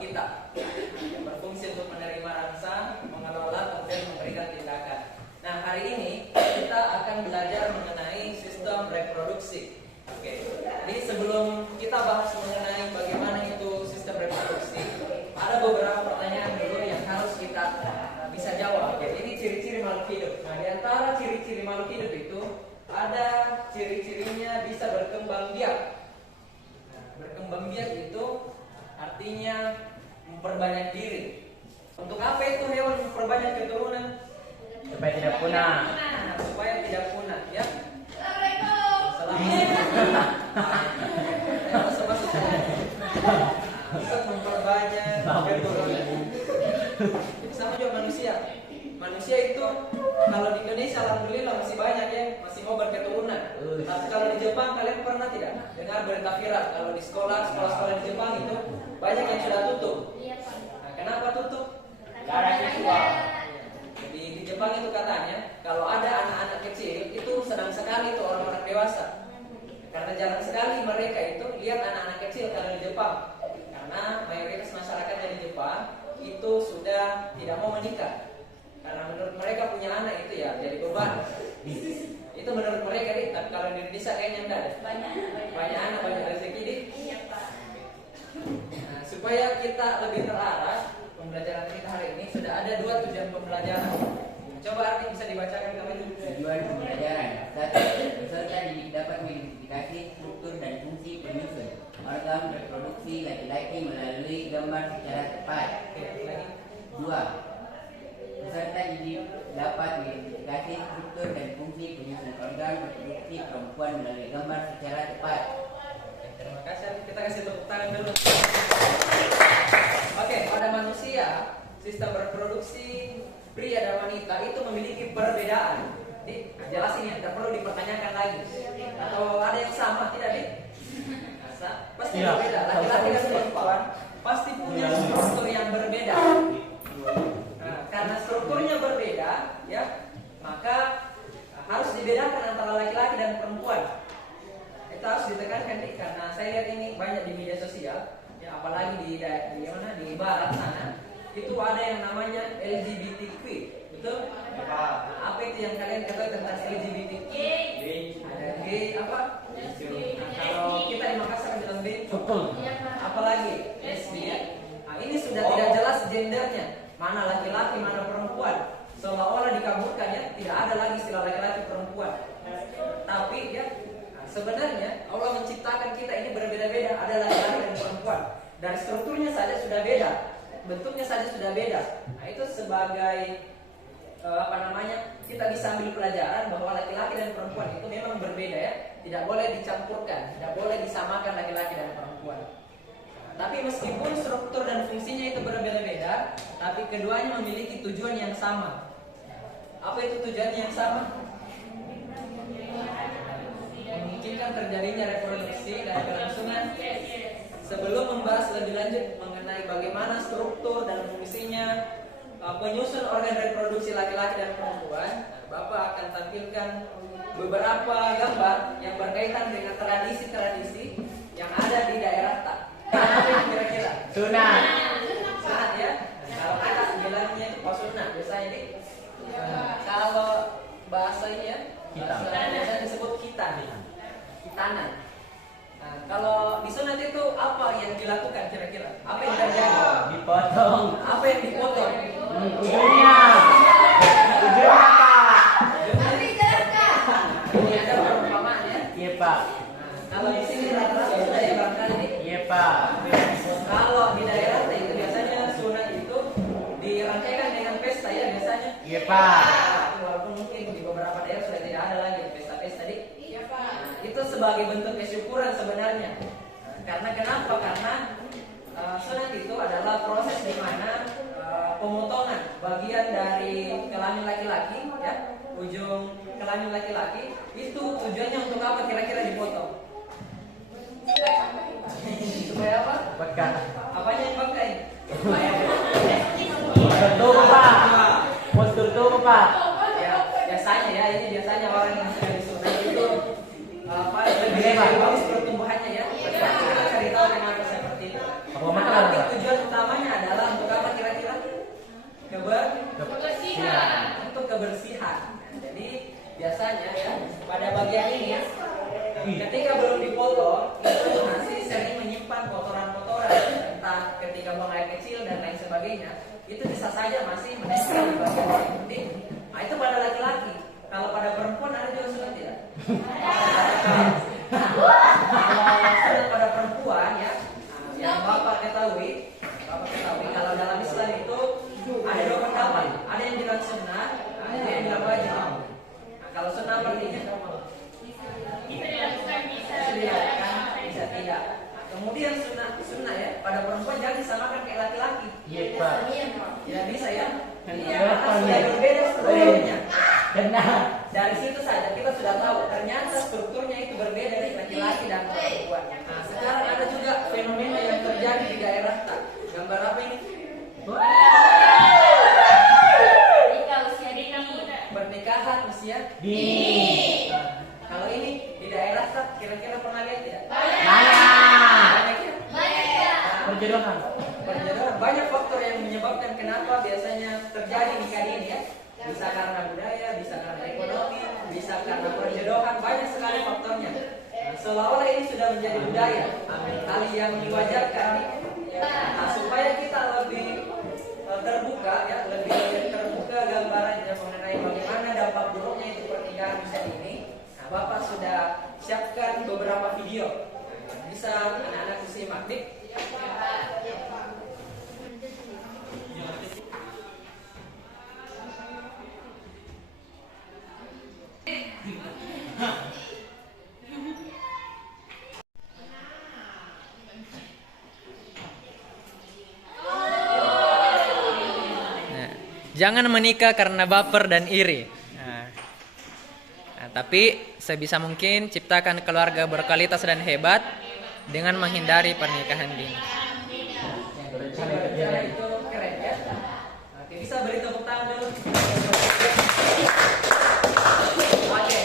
kita, yang berfungsi untuk menerima rangsang, mengelola, kemudian memberikan tindakan. Nah, hari ini kita akan belajar mengenai sistem reproduksi. Oke. Jadi sebelum kita bahas mengenai bagaimana itu sistem reproduksi, ada beberapa pertanyaan dulu yang harus kita bisa jawab. Jadi ini ciri-ciri makhluk hidup. Nah, di antara ciri-ciri makhluk hidup itu ada ciri-cirinya bisa berkembang biak. Nah, berkembang biak itu artinya memperbanyak diri. Untuk apa itu hewan memperbanyak keturunan? Supaya tidak punah. Nah, supaya tidak punah, ya. Untuk memperbanyak keturunan. Jadi sama juga manusia. Manusia itu kalau di Indonesia alhamdulillah masih banyak ya, masih mau berketurunan. Tapi kalau di Jepang kalian pernah tidak dengar berita viral kalau di sekolah-sekolah di Jepang itu banyak yang sudah tutup. Nah, kenapa tutup? Karena seksual. Di Jepang itu katanya kalau ada anak-anak kecil itu senang sekali itu orang-orang dewasa. Karena jarang sekali mereka itu lihat anak-anak kecil kalau di Jepang. Karena mayoritas masyarakatnya di Jepang itu sudah tidak mau menikah. Karena menurut mereka punya anak itu ya jadi beban. Itu menurut mereka nih, tapi kalau di Indonesia kayaknya enggak deh. Banyak anak, banyak rezeki nih. Nah, supaya kita lebih terarah pembelajaran kita hari ini sudah ada 2 tujuan pembelajaran. Coba Arti bisa dibacakan kami dulu. Tujuan pembelajaran. 1. Peserta didik dapat mengidentifikasi struktur dan fungsi penyusun organ reproduksi laki-laki melalui gambar secara tepat. Oke, lagi. 2. Peserta didik dapat mengidentifikasi struktur dan fungsi penyusun organ reproduksi perempuan melalui gambar secara tepat. Terima kasih. Kita kasih tepuk tangan dulu. Oke, pada manusia sistem reproduksi pria dan wanita itu memiliki perbedaan. Jadi, jelas ini tidak perlu dipertanyakan lagi. Atau ada yang sama tidak nih? Pasti berbeda. Laki-laki dan perempuan pasti punya struktur yang berbeda. Nah, karena strukturnya berbeda, ya, maka harus dibedakan antara laki-laki dan perempuan. Itu harus ditekankan nih, karena saya lihat ini banyak di media sosial, ya, apalagi di barat sana, itu ada yang namanya LGBTQ, betul? Nah, apa itu yang kalian ketahui tentang LGBTQ? Ada gay apa? Nah, kalau kita di Makassar bilang gay, apalagi lesbian. Nah, ini sudah tidak jelas gendernya, mana laki-laki, mana perempuan. Seolah-olah dikabulkan ya, tidak ada lagi istilah laki-laki perempuan. Tapi ya, sebenarnya Allah menciptakan kita ini berbeda-beda, ada laki-laki dan perempuan. Dan strukturnya saja sudah beda, bentuknya saja sudah beda. Nah, itu sebagai kita bisa ambil pelajaran bahwa laki-laki dan perempuan itu memang berbeda ya, tidak boleh dicampurkan, tidak boleh disamakan laki-laki dan perempuan. Tapi meskipun struktur dan fungsinya itu berbeda-beda, tapi keduanya memiliki tujuan yang sama. Apa itu tujuannya yang sama? Memungkinkan terjadinya reproduksi dan kelangsungan. Sebelum membahas lebih lanjut mengenai bagaimana struktur dan fungsinya penyusun organ reproduksi laki-laki dan perempuan, Bapak akan tampilkan beberapa gambar yang berkaitan dengan tradisi-tradisi yang ada di daerah Tak. Apa yang kira-kira? Sunat. Sunat ya. Kalau kita bilangnya sunat biasanya nih. Kalau bahasanya biasa disebut kitanan. Nah, kalau di sunat itu apa yang dilakukan kira-kira? Apa yang terjadi? Dipotong. Apa yang dipotong? Ujungnya. Ujungnya Pak. Ini ada perumpamaan ya. Iya Pak. Kalau di sini rata-rata sudah ya barangkali nih. Iya Pak. Kalau di daerah itu biasanya sunat itu dirangkaikan dengan pesta ya biasanya. Iya Pak. Walaupun mungkin di beberapa daerah sudah tidak ada lagi pesta-pesta nih. Iya Pak. Itu sebagai bentuk kesyukuran sebenarnya. Karena kenapa? Karena sunat itu adalah proses di mana pemotongan bagian dari kelamin laki-laki ya, ujung kelamin laki-laki itu tujuannya untuk apa kira-kira dipotong? Supaya apa? Bekas. Apanya yang pakai? Postur tubuh Pak. Postur tubuh Pak. Ya, biasanya ya, ini biasanya orang yang sudah disunat itu lebih bagus pertumbuhannya ya. Kita cari tahu kenapa seperti itu. Tapi tujuan utamanya kebersihan. Jadi biasanya ya pada bagian ini ya, ketika belum dipotong itu masih sering menyimpan kotoran-kotoran, entah ketika buang air kecil dan lain sebagainya, itu bisa saja masih menempel di bagian ini. Nah itu pada laki-laki. Kalau pada perempuan ada juga sunat tidak? Kalau sunat pada perempuan ya, yang bapak ketahui kalau dalam Islam itu ada dua pendapat. Ada yang bilang sunnah, ada yang bilang wajib. Nah, kalau sunnah artinya bisa dilakukan, bisa tidak. Nah, kemudian sunnah ya pada perempuan jangan disamakan kayak laki-laki. Iya Pak. Tidak bisa ya. Iya, Karena sudah Pak. berbeda strukturnya. Benar. Dari situ saja kita sudah tahu ternyata strukturnya itu berbeda dari laki-laki dan perempuan. Nah, sekarang ada juga fenomena yang terjadi di daerah tak. Gambar apa ini? Pernikahan usia Dini. Nah, kalau ini di daerah tak kira-kira pernah lihat tidak? Banyak. Banyak ya? Nah, Perjodohan. perjodohan banyak faktor yang menyebabkan kenapa biasanya terjadi nikah ini ya. Bisa karena budaya, bisa karena ekonomi, bisa karena perjodohan, banyak sekali faktornya. Nah, seolah-olah ini sudah menjadi budaya, hal yang diwajarkan. Nah, supaya kita lebih terbuka ya, lebih terbuka gambarannya mengenai bagaimana dampak buruknya itu pernikahan bisa ini. Nah, Bapak sudah siapkan beberapa video. Nah, bisa anak-anak simak nih. Jangan menikah karena baper dan iri. Nah, tapi sebisa mungkin ciptakan keluarga berkualitas dan hebat dengan menghindari pernikahan dini. Berencana itu keren ya. Oke, bisa beri tepuk tangan dulu. Oke,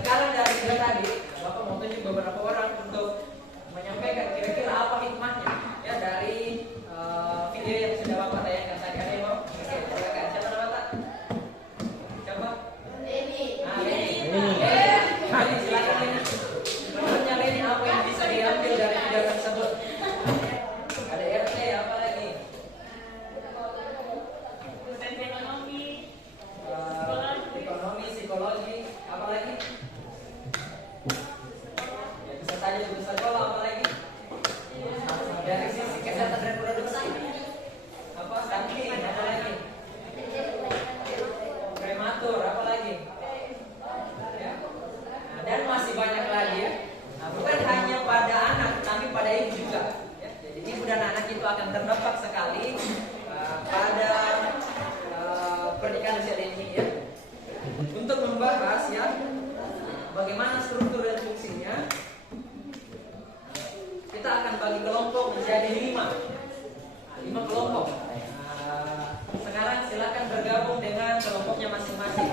sekarang dari video tadi, Bapak mau tunjuk beberapa orang untuk menyampaikan kira-kira apa hikmahnya ya dari video yang sudah Bapak tayangkan tadi. Ada yang mau? Oke, silakan. Siapa nama tak? Siapa? Leni. Leni, silakan Leni. Menurutnya Leni apa yang bisa diambil dari video tersebut? Ada RT, apa lagi? Ekonomi, psikologi, apa lagi? Ya, bisa saja lulus sekolah, apa lagi? Dari sisi kesehatan reproduksi, apa? Stunting, apa lagi? Prematur, apa lagi? Ya. Nah, dan masih banyak lagi ya. Nah, bukan hanya pada anak, tapi pada ibu juga. Ya. Jadi ibu dan anak itu akan terdampak sekali pada pernikahan usia dini ya. Untuk membahas ya bagaimana struktur dan fungsinya, kita akan bagi kelompok menjadi 5 kelompok. Sekarang silakan bergabung dengan kelompoknya masing-masing.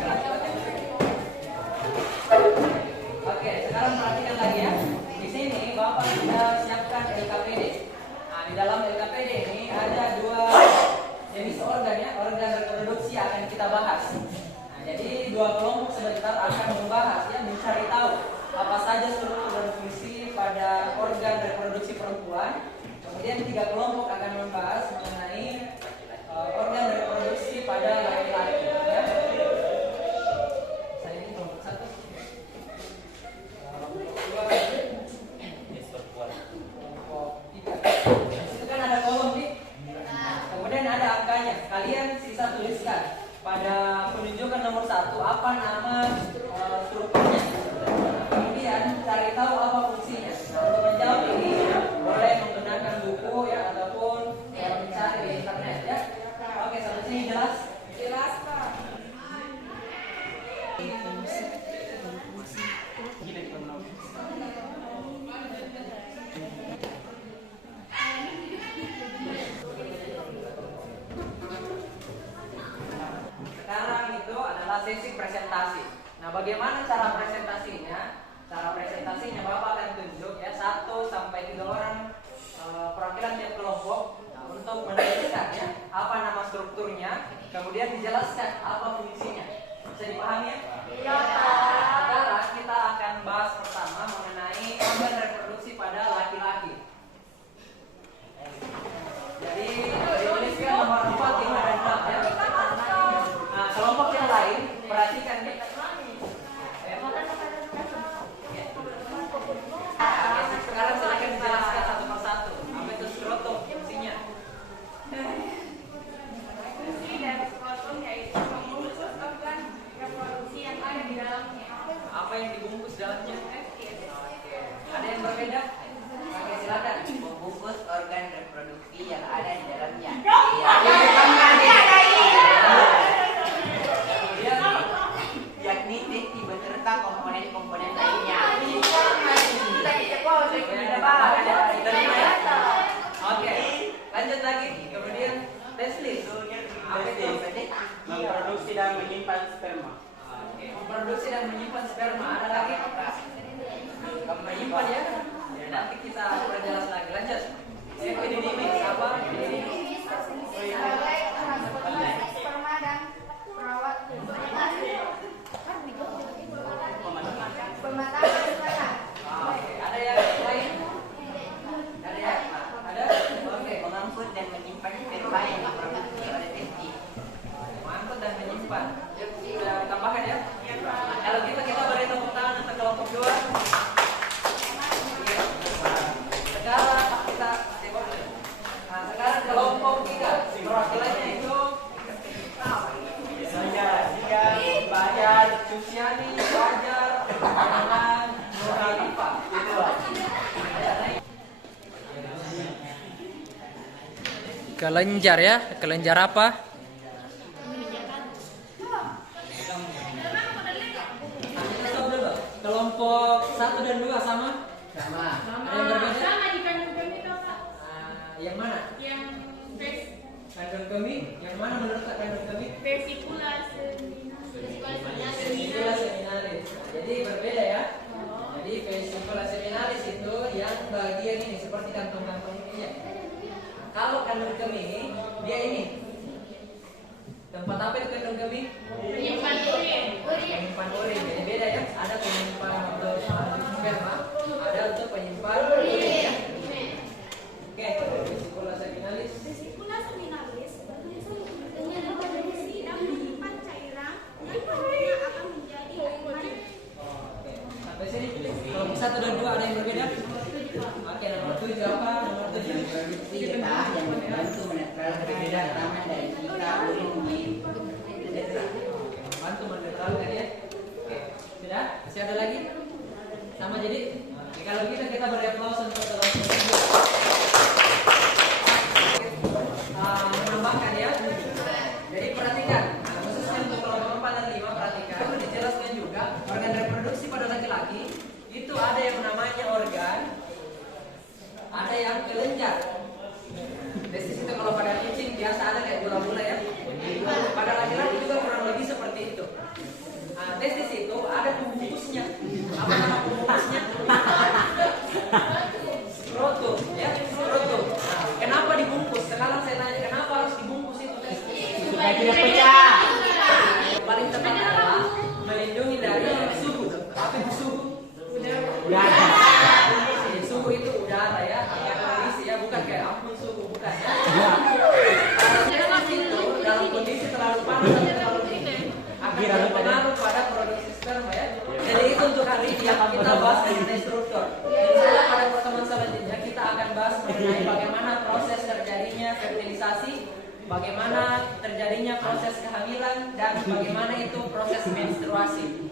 Oke, sekarang perhatikan lagi ya. Di sini Bapak sudah siapkan LKPD. Nah, di dalam LKPD ini ada 2 jenis organ ya, organ reproduksi akan kita bahas. Nah, jadi 2 kelompok sebentar akan membahas ya, mencari tahu apa saja struktur dan fungsi pada organ reproduksi perempuan. Kemudian 3 kelompok akan membahas mengenai organ reproduksi pada laki-laki. Ya. Saya ini kelompok 1. Kelompok 2. Kelompok 3. Itu kan ada kolom nih. Kemudian ada angkanya. Kalian sisa tuliskan pada penunjukan nomor 1 apa nama strukturnya. Kemudian cari tahu apa fungsinya. Nah, untuk menjawab ini boleh menggunakan buku ya ataupun mencari di internet ya. Oke, sampai sini jelas? Jelas Pak. Sekarang itu adalah sesi presentasi. Nah, bagaimana cara presentasinya? Cara presentasinya Bapak akan tunjuk ya 1 sampai 3 orang perwakilan tiap kelompok. Nah, untuk menuliskan ya apa nama strukturnya, kemudian dijelaskan apa fungsinya. Bisa dipahami ya? Sekarang kita akan bahas pertama mengenai organ reproduksi pada laki-laki. Jadi dituliskan nomor 4, 5, dan 6 ya. Nah, kelompok yang lain perhatikan nih. Sekarang silakan dijelaskan satu persatu. Apa itu skrotum fungsinya? Fungsi dari skrotum yaitu membungkus organ reproduksi yang ada di dalamnya. Apa yang dibungkus dalamnya? Oke. Ada yang berbeda? Oke, silakan. Membungkus organ reproduksi yang ada di dalamnya. Yakni testi beserta komponen-komponen lainnya. Oke, lanjut lagi. Kemudian testis. Apa itu? Memproduksi dan menyimpan sperma. Oke, memproduksi dan menyimpan sperma. Ada lagi? Menyimpan ya? Nanti kita perjelas lagi. Lanjut. Epididimi. Apa? Epididimi. Sebagai transportasi sperma dan perawat pematangan sperma. Oke, ada yang lain? Ada ya? Ada? Oke. Mengangkut dan menyimpan sperma yang diproduksi oleh testi. Mengangkut dan menyimpan. Yuk, sudah ditambahkan ya? Kalau gitu kita beri tepuk tangan untuk kelompok 2. Sekarang kita nah, sekarang kelompok 3. Perwakilannya itu Bajar, Susiani, Bajar, Jangan, Nurhalifa. Kelenjar ya, kelenjar apa? Kelompok 1 dan 2 sama? Sama. Ada yang berbeda? Sama di kandung kemih toh, Pak. Yang mana? Yang Kandung kemih? Yang mana menurut Kak kandung kemih? vesicula Vesicula seminalis. Jadi berbeda ya. Jadi vesicula seminalis itu yang bagian ini seperti kantong-kantong ini ya. Kalau kandung kemih dia ini. Tempat apa itu kandung kemih? menyimpan urin. Penyimpan urin. Jadi beda ya. Ada penyimpan untuk sperma, ada untuk penyimpan urin ya. Oke, vesicula seminalis. Vesicula seminalis dengan reproduksi dan menyimpan cairan yang nantinya akan menjadi air mani. Oke, sampai sini. Kelompok 1 dan 2 ada yang berbeda? Oke, nomor 7 apa? Nomor 7 Produksi getah yang membantu menetralkan tanaman dari sisa urin di uretra. bantu menetralkan ya. Oke, sudah? Masih ada lagi? Sama jadi? Oke, kalau gitu kita beri aplaus untuk kelompok 7. Menambahkan ya. Jadi perhatikan, khususnya untuk kelompok 4 dan 5 perhatikan, dijelaskan juga organ reproduksi pada laki-laki itu ada yang namanya organ, ada yang kelenjar. Testis itu kalau pada kucing biasa ada kayak bola-bola ya. Pada laki-laki juga kurang lebih seperti itu. Nah, testis itu ada pembungkusnya. Apa nama pembungkusnya? Skrotum, ya skrotum. Nah, kenapa dibungkus? Sekarang saya tanya, kenapa harus dibungkus itu testis? Supaya tidak pecah. Yang paling tepat adalah melindungi dari suhu. Apa itu suhu? Udara. Suhu itu udara ya, atau kondisi ya, bukan kayak ampun suhu, bukan ya. Testis itu dalam kondisi terlalu panas atau terlalu dingin akan berpengaruh pada produksi sperma ya. Jadi itu untuk hari ini yang kita bahas mengenai struktur. Insya pada pertemuan selanjutnya kita akan bahas mengenai bagaimana proses terjadinya fertilisasi, bagaimana terjadinya proses kehamilan, dan bagaimana itu proses menstruasi.